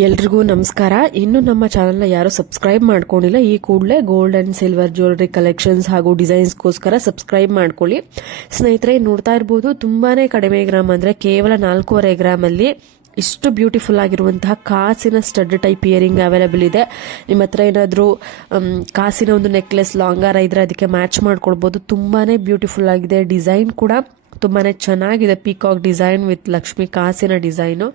ಎಲ್ರಿಗೂ ನಮಸ್ಕಾರ. ಇನ್ನು ನಮ್ಮ ಚಾನೆಲ್ನ ಯಾರು ಸಬ್ಸ್ಕ್ರೈಬ್ ಮಾಡ್ಕೊಂಡಿಲ್ಲ, ಈ ಕೂಡಲೇ gold and silver jewellery collections ಹಾಗೂ ಡಿಸೈನ್ಸ್ಗೋಸ್ಕರ ಸಬ್ಸ್ಕ್ರೈಬ್ ಮಾಡ್ಕೊಳ್ಳಿ. ಸ್ನೇಹಿತರೆ, ನೋಡ್ತಾ ಇರ್ಬೋದು, ತುಂಬಾನೇ ಕಡಿಮೆ ಗ್ರಾಮ್ ಅಂದ್ರೆ ಕೇವಲ 4.5 ಗ್ರಾಮ್ ಅಲ್ಲಿ ಇಷ್ಟು ಬ್ಯೂಟಿಫುಲ್ ಆಗಿರುವಂತಹ ಕಾಸಿನ ಸ್ಟಡ್ ಟೈಪ್ ಇಯರಿಂಗ್ ಅವೈಲೇಬಲ್ ಇದೆ. ನಿಮ್ಮ ಹತ್ರ ಏನಾದರೂ ಕಾಸಿನ ಒಂದು ನೆಕ್ಲೆಸ್ ಲಾಂಗಾರ ಇದ್ರೆ ಅದಕ್ಕೆ ಮ್ಯಾಚ್ ಮಾಡ್ಕೊಳ್ಬಹುದು. ತುಂಬಾನೇ ಬ್ಯೂಟಿಫುಲ್ ಆಗಿದೆ. ಡಿಸೈನ್ ಕೂಡ ತುಂಬಾನೇ ಚೆನ್ನಾಗಿದೆ. ಪೀಕಾಕ್ ಡಿಸೈನ್ ವಿತ್ ಲಕ್ಷ್ಮಿ ಕಾಸಿನ ಡಿಸೈನು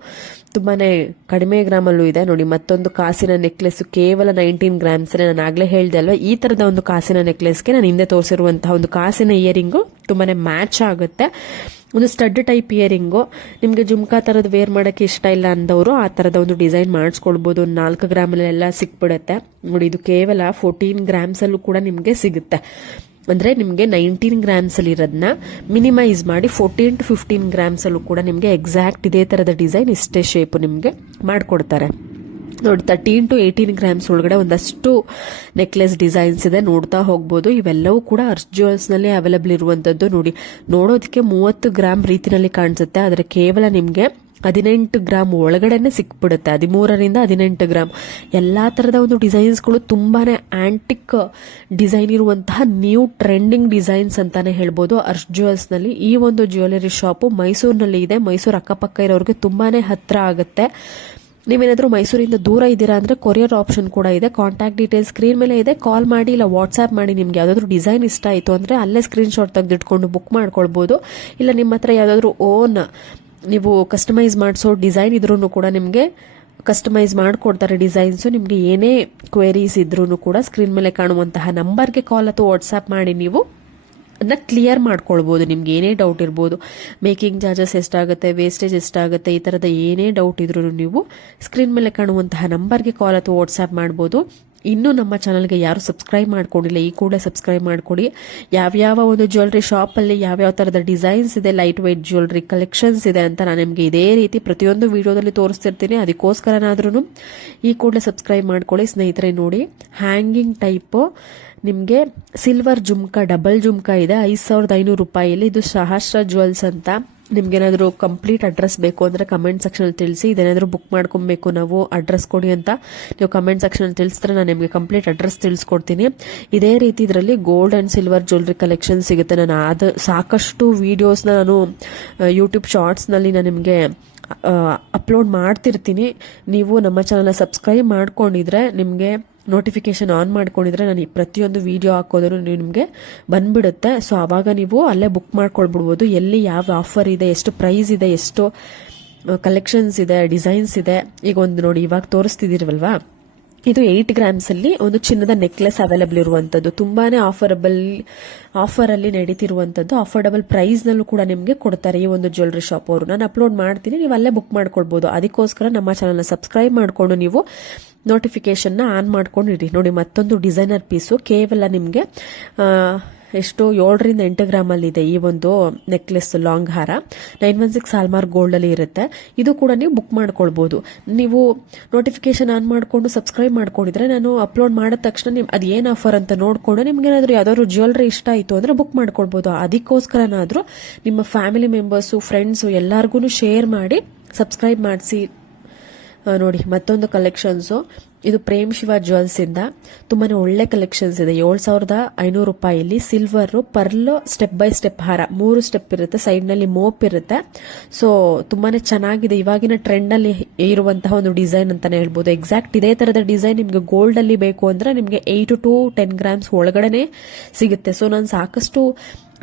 ತುಂಬಾನೇ ಕಡಿಮೆ ಗ್ರಾಮಲ್ಲೂ ಇದೆ. ನೋಡಿ, ಮತ್ತೊಂದು ಕಾಸಿನ ನೆಕ್ಲೆಸ್ ಕೇವಲ 19 ಗ್ರಾಮ್ಸ್. ನಾನು ಆಗ್ಲೇ ಹೇಳ್ದೆ ಅಲ್ವಾ, ಈ ತರದ ಒಂದು ಕಾಸಿನ ನೆಕ್ಲೆಸ್ಗೆ ನಾನು ಹಿಂದೆ ತೋರಿಸಿರುವಂತಹ ಒಂದು ಕಾಸಿನ ಇಯರಿಂಗು ತುಂಬಾನೇ ಮ್ಯಾಚ್ ಆಗುತ್ತೆ. ಒಂದು ಸ್ಟಡ್ ಟೈಪ್ ಇಯರಿಂಗು, ನಿಮಗೆ ಜುಮ್ಕಾ ತರದ್ ವೇರ್ ಮಾಡಕ್ಕೆ ಇಷ್ಟ ಇಲ್ಲ ಅಂದವರು ಆ ತರದ ಒಂದು ಡಿಸೈನ್ ಮಾಡಿಸ್ಕೊಳ್ಬಹುದು. ಒಂದು 4 ಗ್ರಾಮಲ್ಲೆಲ್ಲ ಸಿಕ್ಬಿಡುತ್ತೆ. ನೋಡಿ, ಇದು ಕೇವಲ 14 ಗ್ರಾಮ್ಸ್ ಅಲ್ಲೂ ಕೂಡ ನಿಮ್ಗೆ ಸಿಗುತ್ತೆ. ಅಂದ್ರೆ ನಿಮ್ಗೆ 19 ಗ್ರಾಮ್ಸ್ ಅಲ್ಲಿ ಇರೋದನ್ನ ಮಿನಿಮೈಸ್ ಮಾಡಿ 14 to 15 ಗ್ರಾಮ್ಸ್ ಅಲ್ಲೂ ಕೂಡ ನಿಮ್ಗೆ ಎಕ್ಸಾಕ್ಟ್ ಇದೇ ತರದ ಡಿಸೈನ್ ಇಷ್ಟೇ ಶೇಪ್ ನಿಮ್ಗೆ ಮಾಡ್ಕೊಡ್ತಾರೆ. ನೋಡಿ, 13 to 18 ಗ್ರಾಮ್ಸ್ ಒಳಗಡೆ ಒಂದಷ್ಟು ನೆಕ್ಲೆಸ್ ಡಿಸೈನ್ಸ್ ಇದೆ, ನೋಡ್ತಾ ಹೋಗ್ಬೋದು. ಇವೆಲ್ಲವೂ ಕೂಡ ಅರ್ಶ್ ಜ್ಯುವೆಲ್ಸ್ ನಲ್ಲಿ ಅವೈಲೇಬಲ್ ಇರುವಂತದ್ದು. ನೋಡಿ, ನೋಡೋದಕ್ಕೆ 30 ಗ್ರಾಮ್ ರೀತಿನಲ್ಲಿ ಕಾಣಿಸುತ್ತೆ, ಆದ್ರೆ ಕೇವಲ ನಿಮ್ಗೆ 18 ಗ್ರಾಮ್ ಒಳಗಡೆನೆ ಸಿಕ್ಬಿಡುತ್ತೆ. 13ರಿಂದ 18 ಗ್ರಾಮ್ ಎಲ್ಲಾ ತರದ ಒಂದು ಡಿಸೈನ್ಸ್ಗಳು ತುಂಬಾನೇ ಆಂಟಿಕ್ ಡಿಸೈನ್ ಇರುವಂತಹ ನ್ಯೂ ಟ್ರೆಂಡಿಂಗ್ ಡಿಸೈನ್ಸ್ ಅಂತಾನೆ ಹೇಳ್ಬೋದು. ಅರ್ಶ್ ಜ್ಯುವೆಲ್ಸ್ ನಲ್ಲಿ ಈ ಒಂದು ಜ್ಯುವೆಲರಿ ಶಾಪ್ ಮೈಸೂರಿನಲ್ಲಿ ಇದೆ. ಮೈಸೂರು ಅಕ್ಕಪಕ್ಕ ಇರೋರಿಗೆ ತುಂಬಾನೇ ಹತ್ರ ಆಗುತ್ತೆ. ನೀವೇನಾದ್ರೂ ಮೈಸೂರಿಂದ ದೂರ ಇದ್ದೀರಾ ಅಂದ್ರೆ ಕೊರಿಯರ್ ಆಪ್ಷನ್ ಕೂಡ ಇದೆ. ಕಾಂಟ್ಯಾಕ್ಟ್ ಡೀಟೇಲ್ಸ್ ಸ್ಕ್ರೀನ್ ಮೇಲೆ ಇದೆ, ಕಾಲ್ ಮಾಡಿ ಇಲ್ಲ ವಾಟ್ಸ್ಆಪ್ ಮಾಡಿ. ನಿಮ್ಗೆ ಯಾವ್ದಾದ್ರು ಡಿಸೈನ್ ಇಷ್ಟ ಆಯ್ತು ಅಂದ್ರೆ ಅಲ್ಲೇ ಸ್ಕ್ರೀನ್ ಶಾಟ್ ತೆಗೆದಿಟ್ಕೊಂಡು ಬುಕ್ ಮಾಡ್ಕೊಳ್ಬಹುದು. ಇಲ್ಲ ನಿಮ್ಮ ಹತ್ರ ಯಾವ್ದಾದ್ರು ಓನ್ ನೀವು ಕಸ್ಟಮೈಸ್ ಮಾಡಿಸೋ ಡಿಸೈನ್ ಇದ್ರೂ ಕೂಡ ನಿಮ್ಗೆ ಕಸ್ಟಮೈಸ್ ಮಾಡ್ಕೊಡ್ತಾರೆ ಡಿಸೈನ್ಸ್. ನಿಮ್ಗೆ ಏನೇ ಕ್ವೆರೀಸ್ ಇದ್ರೂ ಕೂಡ ಸ್ಕ್ರೀನ್ ಮೇಲೆ ಕಾಣುವಂತಹ ನಂಬರ್ಗೆ ಕಾಲ್ ಅಥವಾ ವಾಟ್ಸ್ಆಪ್ ಮಾಡಿ ನೀವು ಅದನ್ನ ಕ್ಲಿಯರ್ ಮಾಡ್ಕೊಳ್ಬಹುದು. ನಿಮ್ಗೆ ಏನೇ ಡೌಟ್ ಇರ್ಬೋದು, ಮೇಕಿಂಗ್ ಚಾರ್ಜಸ್ ಎಷ್ಟಾಗುತ್ತೆ, ವೇಸ್ಟೇಜ್ ಎಷ್ಟಾಗುತ್ತೆ, ಈ ತರದ ಏನೇ ಡೌಟ್ ಇದ್ರೂ ನೀವು ಸ್ಕ್ರೀನ್ ಮೇಲೆ ಕಾಣುವಂತಹ ನಂಬರ್ಗೆ ಕಾಲ್ ಅಥವಾ ವಾಟ್ಸ್ಆಪ್ ಮಾಡಬಹುದು. ಇನ್ನು ನಮ್ಮ ಚಾನಲ್ಗೆ ಯಾರು ಸಬ್ಸ್ಕ್ರೈಬ್ ಮಾಡ್ಕೊಂಡಿಲ್ಲ, ಈ ಕೂಡ ಸಬ್ಸ್ಕ್ರೈಬ್ ಮಾಡ್ಕೊಡಿ. ಯಾವ್ಯಾವ ಒಂದು ಜ್ಯುವೆಲರಿ ಶಾಪ್ ಅಲ್ಲಿ ಯಾವ್ಯಾವ ತರದ ಡಿಸೈನ್ಸ್ ಇದೆ, ಲೈಟ್ ವೇಟ್ ಜ್ಯುವೆಲರಿ ಕಲೆಕ್ಷನ್ಸ್ ಇದೆ ಅಂತ ನಾನು ನಿಮ್ಗೆ ಇದೇ ರೀತಿ ಪ್ರತಿಯೊಂದು ವಿಡಿಯೋದಲ್ಲಿ ತೋರಿಸ್ತಿರ್ತೀನಿ. ಅದಕ್ಕೋಸ್ಕರನಾದ್ರೂ ಈ ಕೂಡಲೇ ಸಬ್ಸ್ಕ್ರೈಬ್ ಮಾಡ್ಕೊಳ್ಳಿ. ಸ್ನೇಹಿತರೆ, ನೋಡಿ, ಹ್ಯಾಂಗಿಂಗ್ ಟೈಪ್ ನಿಮ್ಗೆ ಸಿಲ್ವರ್ ಜುಮ್ಕಾ, ಡಬಲ್ ಜುಮ್ಕಾ ಇದೆ 5,500 ರೂಪಾಯಿಲಿ. ಇದು ಸಹಸ್ರ ಜ್ಯುವೆಲ್ಸ್ ಅಂತ. ನಿಮ್ಗೇನಾದ್ರೂ ಕಂಪ್ಲೀಟ್ ಅಡ್ರೆಸ್ ಬೇಕು ಅಂದ್ರೆ ಕಮೆಂಟ್ ಸೆಕ್ಷನ್ ಅಲ್ಲಿ ತಿಳಿಸಿ. ಇದೇನಾದ್ರೂ ಬುಕ್ ಮಾಡ್ಕೊಬೇಕು ನಾವು, ಅಡ್ರೆಸ್ ಕೊಡಿ ಅಂತ ನೀವು ಕಮೆಂಟ್ ಸೆಕ್ಷನ್ ಅಲ್ಲಿ ತಿಳಿಸಿದ್ರೆ ನಾನು ನಿಮಗೆ ಕಂಪ್ಲೀಟ್ ಅಡ್ರೆಸ್ ತಿಳಿಸ್ಕೊಡ್ತೀನಿ. ಇದೇ ರೀತಿ ಇದರಲ್ಲಿ gold and silver jewellery collection ಸಿಗುತ್ತೆ. ನಾನು ಸಾಕಷ್ಟು ವಿಡಿಯೋಸ್ನ ನಾನು ಯೂಟ್ಯೂಬ್ ಶಾರ್ಟ್ಸ್ ನಲ್ಲಿ ನಾನು ನಿಮಗೆ ಅಪ್ಲೋಡ್ ಮಾಡ್ತಿರ್ತೀನಿ. ನೀವು ನಮ್ಮ ಚಾನಲ್ನ ಸಬ್ಸ್ಕ್ರೈಬ್ ಮಾಡ್ಕೊಂಡಿದ್ರೆ, ನಿಮಗೆ ನೋಟಿಫಿಕೇಶನ್ ಆನ್ ಮಾಡ್ಕೊಂಡಿದ್ರೆ ನಾನು ಪ್ರತಿಯೊಂದು ವಿಡಿಯೋ ಹಾಕೋದ್ರು ನಿಮಗೆ ಬಂದ್ಬಿಡುತ್ತೆ. ಸೊ ಆವಾಗ ನೀವು ಅಲ್ಲೇ ಬುಕ್ ಮಾಡ್ಕೊಳ್ಬಿಡ್ಬೋದು. ಎಲ್ಲಿ ಯಾವ ಆಫರ್ ಇದೆ, ಎಷ್ಟು ಪ್ರೈಸ್ ಇದೆ, ಎಷ್ಟು ಕಲೆಕ್ಷನ್ಸ್ ಇದೆ, ಡಿಸೈನ್ಸ್ ಇದೆ. ಈಗ ಒಂದು ನೋಡಿ, ಇವಾಗ ತೋರಿಸ್ತಿದಿರಲ್ವಾ, ಇದು 8 ಗ್ರಾಮ್ಸ್ ಅಲ್ಲಿ ಒಂದು ಚಿನ್ನದ ನೆಕ್ಲೆಸ್ ಅವೈಲೇಬಲ್ ಇರುವಂತದ್ದು. ತುಂಬಾನೇ ಆಫರ್ ಅಲ್ಲಿ ನಡೀತಿರುವಂತದ್ದು. ಅಫೋರ್ಡಬಲ್ ಪ್ರೈಸ್ ನಲ್ಲೂ ಕೂಡ ನಿಮ್ಗೆ ಕೊಡ್ತಾರೆ ಈ ಒಂದು ಜ್ಯುವೆಲರಿ ಶಾಪ್ ಅವರು. ನಾನು ಅಪ್ಲೋಡ್ ಮಾಡ್ತೀನಿ, ನೀವು ಅಲ್ಲೇ ಬುಕ್ ಮಾಡ್ಕೊಳ್ಬಹುದು. ಅದಕ್ಕೋಸ್ಕರ ನಮ್ಮ ಚಾನಲ್ನ ಸಬ್ಸ್ಕ್ರೈಬ್ ಮಾಡ್ಕೊಂಡು ನೀವು ನೋಟಿಫಿಕೇಶನ್ ನ ಆನ್ ಮಾಡ್ಕೊಂಡಿರಿ. ನೋಡಿ, ಮತ್ತೊಂದು ಡಿಸೈನರ್ ಪೀಸು ಕೇವಲ ನಿಮ್ಗೆ ಎಷ್ಟು 7ರಿಂದ 8 ಗ್ರಾಮ್ ಅಲ್ಲಿ ಇದೆ. ಈ ಒಂದು ನೆಕ್ಲೆಸ್ ಲಾಂಗ್ ಹಾರ 916 ಹಾಲ್ಮಾರ್ಕ್ ಗೋಲ್ಡ್ ಅಲ್ಲಿ ಇರುತ್ತೆ. ಇದು ಕೂಡ ನೀವು ಬುಕ್ ಮಾಡ್ಕೊಳ್ಬಹುದು. ನೀವು ನೋಟಿಫಿಕೇಶನ್ ಆನ್ ಮಾಡ್ಕೊಂಡು ಸಬ್ಸ್ಕ್ರೈಬ್ ಮಾಡ್ಕೊಂಡಿದ್ರೆ ನಾನು ಅಪ್ಲೋಡ್ ಮಾಡಿದ ತಕ್ಷಣ ನಿಮ್ ಅದ್ ಏನ್ ಆಫರ್ ಅಂತ ನೋಡ್ಕೊಂಡು ನಿಮ್ಗೆ ಏನಾದ್ರು ಯಾವ್ದಾದ್ರು ಜ್ಯುವೆಲರಿ ಇಷ್ಟ ಆಯ್ತು ಅಂದ್ರೆ ಬುಕ್ ಮಾಡ್ಕೊಳ್ಬಹುದು. ಅದಕ್ಕೋಸ್ಕರನಾದ್ರೂ ನಿಮ್ಮ ಫ್ಯಾಮಿಲಿ ಮೆಂಬರ್ಸ್, ಫ್ರೆಂಡ್ಸ್ ಎಲ್ಲಾರ್ಗು ಶೇರ್ ಮಾಡಿ ಸಬ್ಸ್ಕ್ರೈಬ್ ಮಾಡಿಸಿ. ನೋಡಿ, ಮತ್ತೊಂದು ಕಲೆಕ್ಷನ್ಸ್. ಇದು ಪ್ರೇಮ್ ಶಿವ ಜ್ಯುವೆಲ್ಸ್ ಇಂದ ತುಂಬಾನೇ ಒಳ್ಳೆ ಕಲೆಕ್ಷನ್ಸ್ ಇದೆ. 7,500 ರೂಪಾಯಿಲಿ silver pearl step by step ಹಾರ, 3 ಸ್ಟೆಪ್ ಇರುತ್ತೆ, ಸೈಡ್ ನಲ್ಲಿ ಮೋಪ್ ಇರುತ್ತೆ. ಸೊ ತುಂಬಾನೇ ಚೆನ್ನಾಗಿದೆ. ಇವಾಗಿನ ಟ್ರೆಂಡ್ ಅಲ್ಲಿ ಇರುವಂತಹ ಒಂದು ಡಿಸೈನ್ ಅಂತಾನೆ ಹೇಳ್ಬೋದು. ಎಕ್ಸಾಕ್ಟ್ ಇದೇ ತರದ ಡಿಸೈನ್ ನಿಮ್ಗೆ ಗೋಲ್ಡ್ ಅಲ್ಲಿ ಬೇಕು ಅಂದ್ರೆ ನಿಮ್ಗೆ 8 to 10 ಗ್ರಾಮ್ಸ್ ಒಳಗಡೆನೆ ಸಿಗುತ್ತೆ. ಸೊ ನಾನು ಸಾಕಷ್ಟು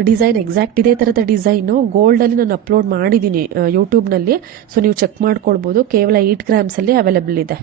ಡಿಸೈನ್ ಎಕ್ಸಾಕ್ಟ್ ಇದೇ ತರದ ಡಿಸೈನ್ ಗೋಲ್ಡ್ ಅಲ್ಲಿ ನಾನು ಅಪ್ಲೋಡ್ ಮಾಡಿದೀನಿ ಯೂಟ್ಯೂಬ್ ನಲ್ಲಿ. ಸೊ ನೀವು ಚೆಕ್ ಮಾಡ್ಕೊಳ್ಬಹುದು. ಕೇವಲ 8 ಗ್ರಾಮ್ಸ್ ಅಲ್ಲಿ ಅವೈಲೇಬಲ್ ಇದೆ.